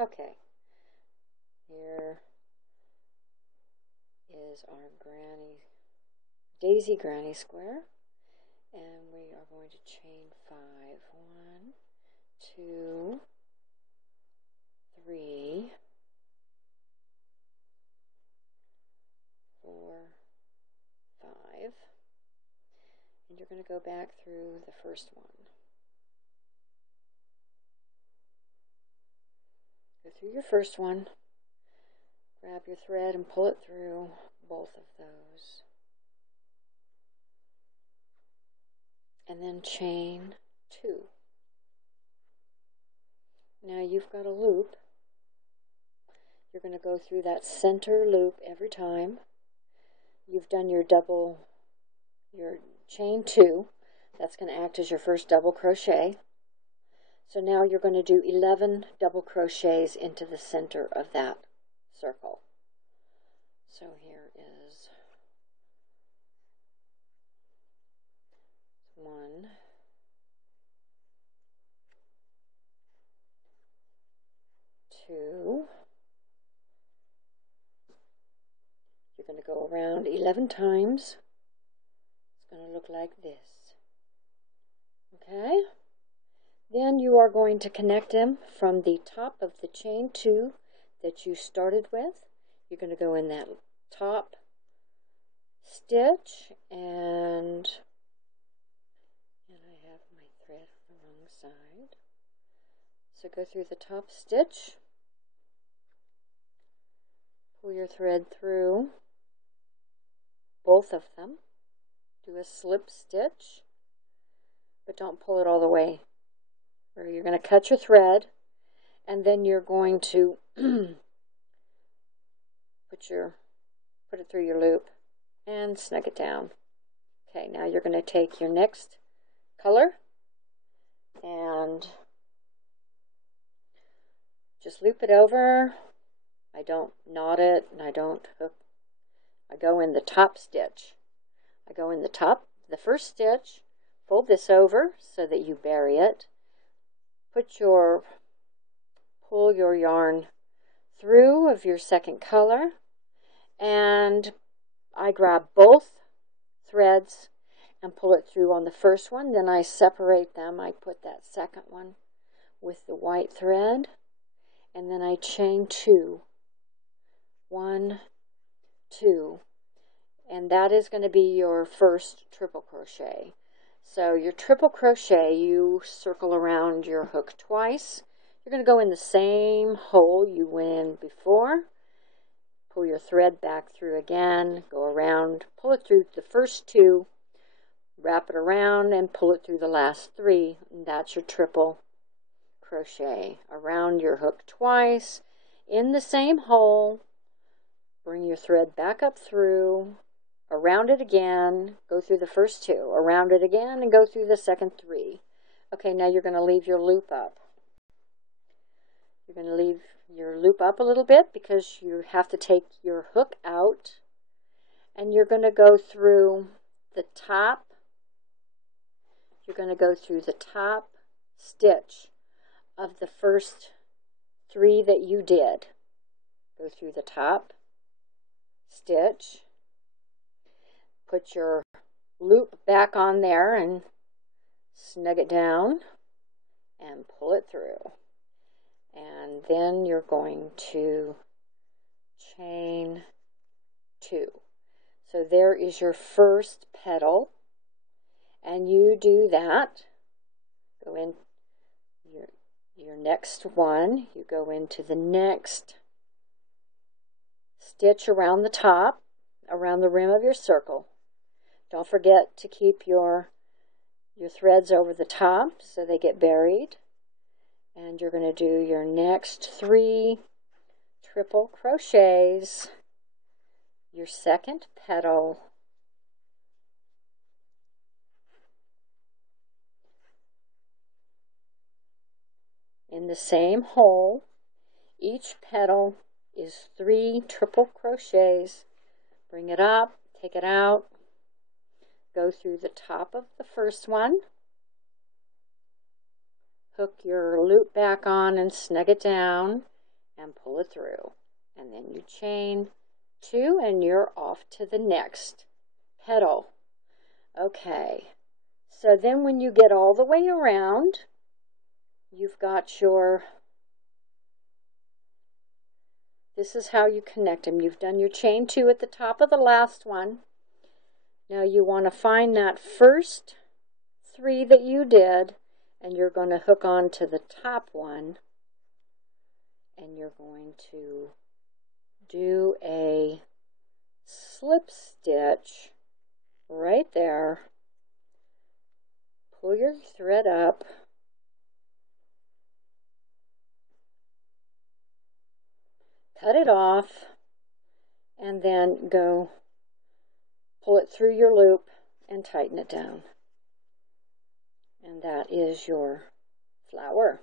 Okay, here is our daisy granny square, and we are going to chain 5. 1, 2, 3, 4, 5, and you're going to go back through the first one. Go through your first one, grab your thread and pull it through both of those, and then chain 2. Now you've got a loop. You're going to go through that center loop every time. You've done your chain 2. That's going to act as your first double crochet. So now you're going to do 11 double crochets into the center of that circle. So here is 1, 2. You're going to go around 11 times. It's going to look like this. Okay? Then you are going to connect them from the top of the chain 2 that you started with. You're going to go in that top stitch, and I have my thread on the wrong side. So go through the top stitch, pull your thread through both of them, do a slip stitch, but don't pull it all the way. Or you're going to cut your thread, and then you're going to put it through your loop and snug it down. Okay, now you're going to take your next color and just loop it over. I don't knot it, and I don't hook. I go in the top stitch. I go in the first stitch, fold this over so that you bury it. Pull your yarn through of your second color, and I grab both threads and pull it through on the first one. Then I separate them. I put that second one with the white thread, and then I chain 2. 1, 2, and that is going to be your first triple crochet. So your triple crochet, you circle around your hook twice. You're going to go in the same hole you went in before. Pull your thread back through again, go around, pull it through the first 2, wrap it around, and pull it through the last 3. And that's your triple crochet. Around your hook twice, in the same hole, bring your thread back up through, around it again, go through the first 2, around it again, and go through the second 3. Okay, now you're going to leave your loop up. You're going to leave your loop up a little bit because you have to take your hook out, and you're going to go through the top. You're going to go through the top stitch of the first 3 that you did. Go through the top stitch, put your loop back on there and snug it down and pull it through. And then you're going to chain 2. So there is your first petal, and you do that. Go in your next one, you go into the next stitch around the top, around the rim of your circle. Don't forget to keep your threads over the top so they get buried. And you're going to do your next 3 triple crochets, your second petal, in the same hole. Each petal is 3 triple crochets. Bring it up, take it out, go through the top of the first one, hook your loop back on and snug it down, and pull it through. And then you chain 2 and you're off to the next petal. Okay, so then when you get all the way around, you've got your, this is how you connect them. You've done your chain 2 at the top of the last one. Now you want to find that first 3 that you did, and you're going to hook on to the top one, and you're going to do a slip stitch right there. Pull your thread up, cut it off, and then go pull it through your loop and tighten it down. And that is your flower.